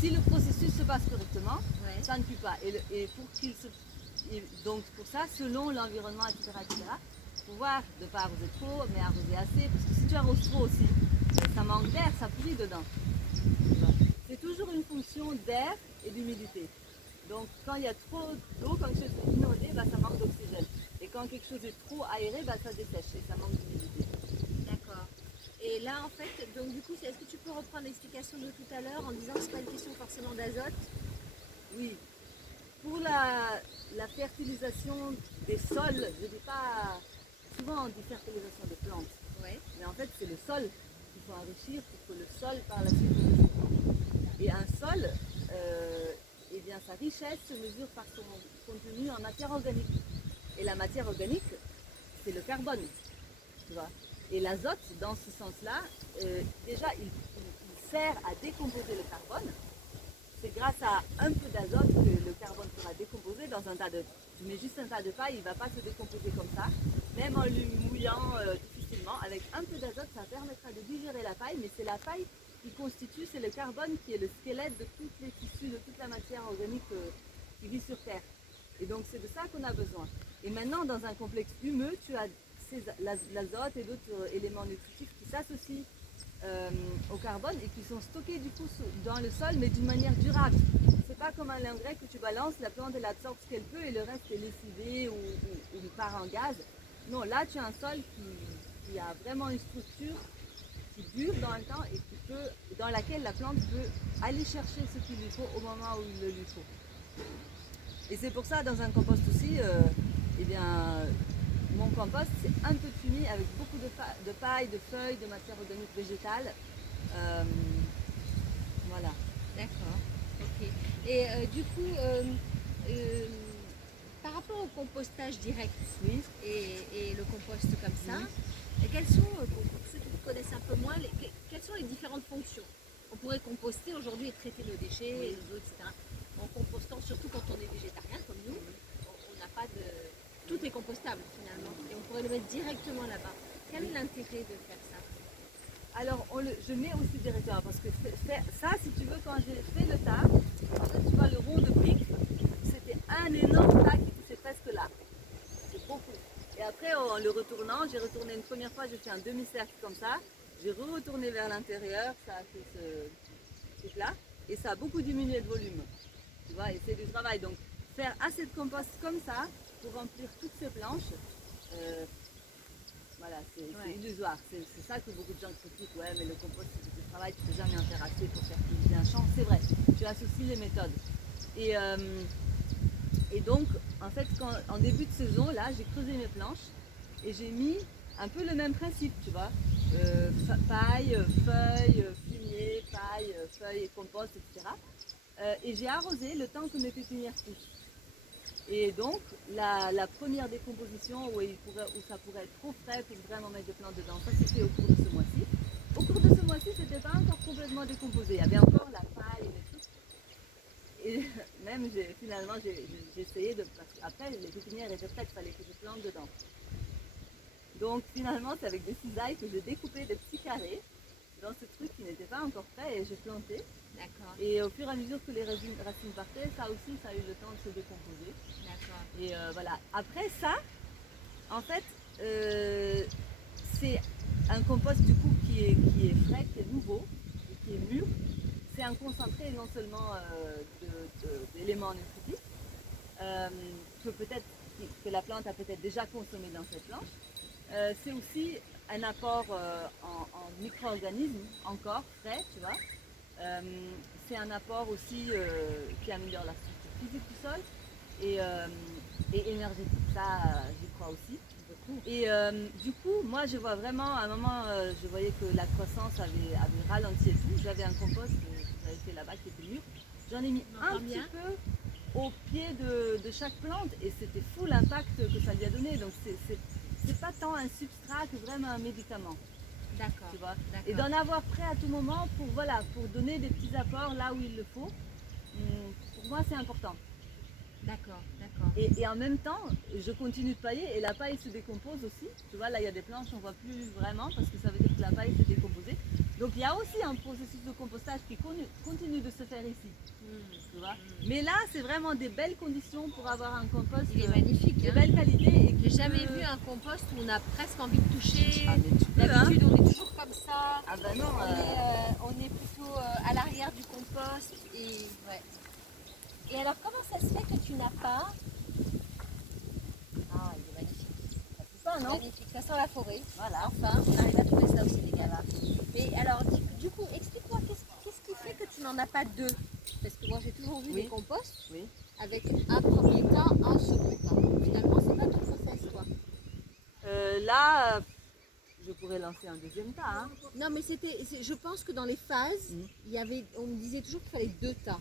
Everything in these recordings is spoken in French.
si le processus se passe correctement, Ouais. ça ne pue pas. Donc pour ça, selon l'environnement, etc., pouvoir ne pas arroser trop, mais arroser assez, parce que si tu arroses trop aussi, ça manque d'air, ça pourrit dedans. C'est toujours une fonction d'air et d'humidité. Donc quand il y a trop d'eau, comme je suis inondée, bah, ça manque d'oxygène. Et quand quelque chose est trop aéré, bah, ça dessèche et ça manque d'humidité. D'accord. Et là, en fait, donc du coup, est-ce que tu peux reprendre l'explication de tout à l'heure en disant que ce n'est pas une question forcément d'azote? Oui, pour la fertilisation des sols, je ne dis pas, souvent on dit fertilisation des plantes, Ouais. mais en fait c'est le sol qu'il faut enrichir pour que le sol par la suite nourrisse les plantes. Et un sol, eh bien, sa richesse se mesure par son contenu en matière organique. Et la matière organique, c'est le carbone, tu vois. Et l'azote, dans ce sens-là, déjà il sert à décomposer le carbone. C'est grâce à un peu d'azote que le carbone sera décomposé dans un tas de... Tu mets juste un tas de paille, il ne va pas se décomposer comme ça. Même en le mouillant difficilement, avec un peu d'azote, ça permettra de digérer la paille, mais c'est la paille qui constitue, c'est le carbone qui est le squelette de tous les tissus, de toute la matière organique qui vit sur Terre. Et donc c'est de ça qu'on a besoin. Et maintenant, dans un complexe humeux, tu as l'azote et d'autres éléments nutritifs qui s'associent au carbone et qui sont stockés du coup dans le sol, mais d'une manière durable. C'est pas comme un engrais que tu balances, la plante elle absorbe ce qu'elle peut et le reste est lessivé ou part en gaz. Non, là tu as un sol qui a vraiment une structure qui dure dans le temps et dans laquelle la plante peut aller chercher ce qu'il lui faut au moment où il le lui faut. Et c'est pour ça, dans un compost aussi, eh bien, mon compost, c'est un peu de fumier avec beaucoup de paille, de feuilles, de matière organique végétale. Voilà. D'accord. Ok. Et du coup, par rapport au compostage direct Oui. et le compost comme ça, Oui. quelles sont, pour ceux qui connaissent un peu moins, quelles sont les différentes fonctions? On pourrait composter aujourd'hui et traiter nos déchets, Oui. et nos eaux, etc. En compostant, surtout quand on est végétarien comme nous, on n'a pas de... Tout est compostable finalement et on pourrait le mettre directement là-bas. Quel est l'intérêt de faire ça? Alors, je mets aussi directement parce que ça, si tu veux, quand j'ai fait le tas, en fait, tu vois, le rond de briques, c'était un énorme tas qui touchait presque là. C'est beaucoup. Et après, en le retournant, j'ai retourné une première fois, j'ai fait un demi-cercle comme ça. J'ai retourné vers l'intérieur, ça a fait ce truc-là. Et ça a beaucoup diminué de volume. Tu vois, et c'est du travail. Donc, faire assez de compost comme ça pour remplir toutes ces planches, voilà, c'est illusoire. C'est ça que beaucoup de gens critiquent. Ouais, mais le compost, c'est du travail, tu ne peux jamais en faire assez pour fertiliser un champ. C'est vrai, tu associes les méthodes. Et donc, en fait, en début de saison, là, j'ai creusé mes planches et j'ai mis un peu le même principe, tu vois. Paille, feuilles, fumier, paille, feuilles et compost, etc. Et j'ai arrosé le temps que mes pépinières poussent. Et donc, la première décomposition où ça pourrait être trop frais pour vraiment mettre des plantes dedans, ça s'est fait au cours de ce mois-ci. Au cours de ce mois-ci, c'était pas encore complètement décomposé. Il y avait encore la paille et les trucs. Et même, finalement, j'ai essayé de... Parce qu'après, les pépinières étaient prêtes, il fallait que je plante dedans. Donc, finalement, c'est avec des cisailles que j'ai découpé des petits carrés dans ce truc qui n'était pas encore prêt et j'ai planté. D'accord. Et au fur et à mesure que les racines partaient, ça aussi, ça a eu le temps de se décomposer. D'accord. Et voilà. Après ça, en fait, c'est un compost du coup qui est frais, qui est nouveau, et qui est mûr. C'est un concentré non seulement d'éléments nutritifs, que la plante a peut-être déjà consommé dans cette planche. C'est aussi un apport en micro-organismes encore frais, tu vois. C'est un apport aussi qui améliore la structure physique du sol et énergétique. Ça, j'y crois aussi. Et du coup, moi, je vois vraiment, à un moment, je voyais que la croissance avait ralenti et tout. J'avais un compost que j'avais fait là-bas qui était mûr. J'en ai mis un petit peu au pied de chaque plante et c'était fou l'impact que ça lui a donné. Donc, c'est pas tant un substrat que vraiment un médicament. D'accord. Tu vois. Et d'en avoir prêt à tout moment pour donner des petits apports là où il le faut. Pour moi, c'est important. D'accord, d'accord. Et en même temps, je continue de pailler et la paille se décompose aussi. Tu vois, là, il y a des planches, on ne voit plus vraiment parce que ça veut dire que la paille s'est décomposée. Donc il y a aussi un processus de compostage qui continue de se faire ici. Tu vois. Mais là, c'est vraiment des belles conditions pour avoir un compost Il est magnifique. de Hein. belle qualité. J'ai jamais vu un compost où on a presque envie de toucher. Ah, mais tu peux, hein. D'habitude, on est toujours comme ça. Ah bah non. On est plutôt à l'arrière du compost. Ouais. Et alors, comment ça se fait que tu n'as pas... Ah, il est magnifique. C'est ça, non? Magnifique, ça sent la forêt. Voilà. Enfin, on arrive à trouver ça aussi, les gars. Mais alors, du coup, explique-moi, qu'est-ce qui fait que tu n'en as pas deux? Parce que moi, j'ai toujours vu Oui. des composts Oui. avec un premier tas, un second tas. Finalement, c'est pas ton process, quoi. Là, je pourrais lancer un deuxième tas. Hein. Non, mais je pense que dans les phases, on me disait toujours qu'il fallait deux tas.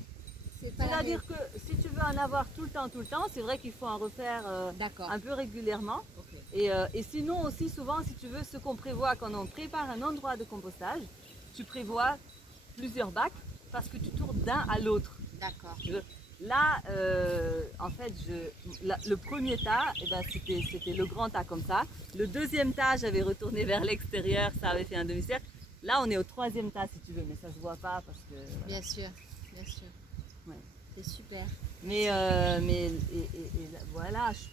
C'est-à-dire que si tu veux en avoir tout le temps, c'est vrai qu'il faut en refaire un peu régulièrement. Okay. Et sinon aussi souvent, si tu veux, ce qu'on prévoit quand on prépare un endroit de compostage, tu prévois plusieurs bacs parce que tu tournes d'un à l'autre. D'accord. Là, en fait, le premier tas, eh ben, c'était le grand tas comme ça. Le deuxième tas, j'avais retourné vers l'extérieur, ça avait fait un demi-cercle. Là, on est au troisième tas si tu veux, mais ça se voit pas parce que... Voilà. Bien sûr, bien sûr. Ouais. C'est super. Mais voilà, je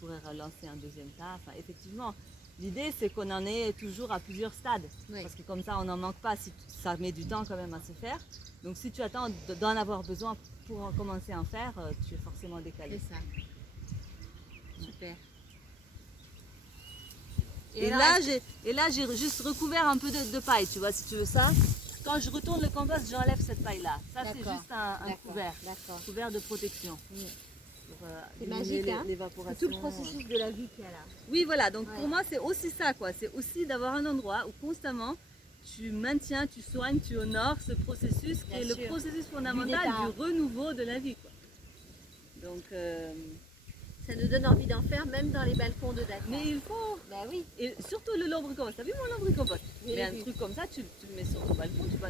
pourrais relancer un deuxième tas. Enfin, effectivement, l'idée c'est qu'on en est toujours à plusieurs stades. Oui. Parce que comme ça, on n'en manque pas. Ça met du temps quand même à se faire. Donc si tu attends d'en avoir besoin pour en commencer à en faire, tu es forcément décalé. C'est ça. Super. Et là, j'ai juste recouvert un peu de paille, tu vois, si tu veux ça. Quand je retourne le compost, j'enlève cette paille-là. Ça, c'est juste un couvert de protection. C'est magique, hein? L'évaporation. Tout le processus de la vie qu'il y a là. Oui, voilà. Donc pour moi, c'est aussi ça, quoi. C'est aussi d'avoir un endroit où constamment tu maintiens, tu soignes, tu honores ce processus qui est le processus fondamental du renouveau de la vie, quoi. Donc ça nous donne envie d'en faire, même dans les balcons de Dakar. mais il faut. Bah oui. Et surtout le lombricompost. T'as vu mon lombricompost? Mais un truc comme ça, tu le mets sur ton balcon, tu peux